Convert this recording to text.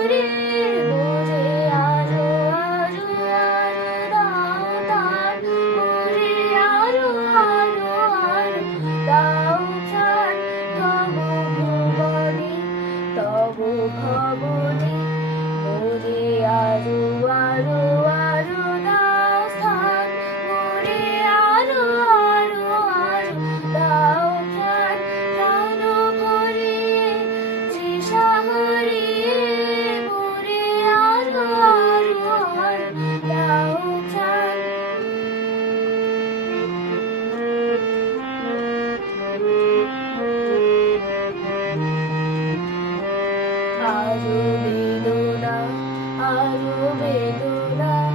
Por আরও বেদনা আরও বেদনা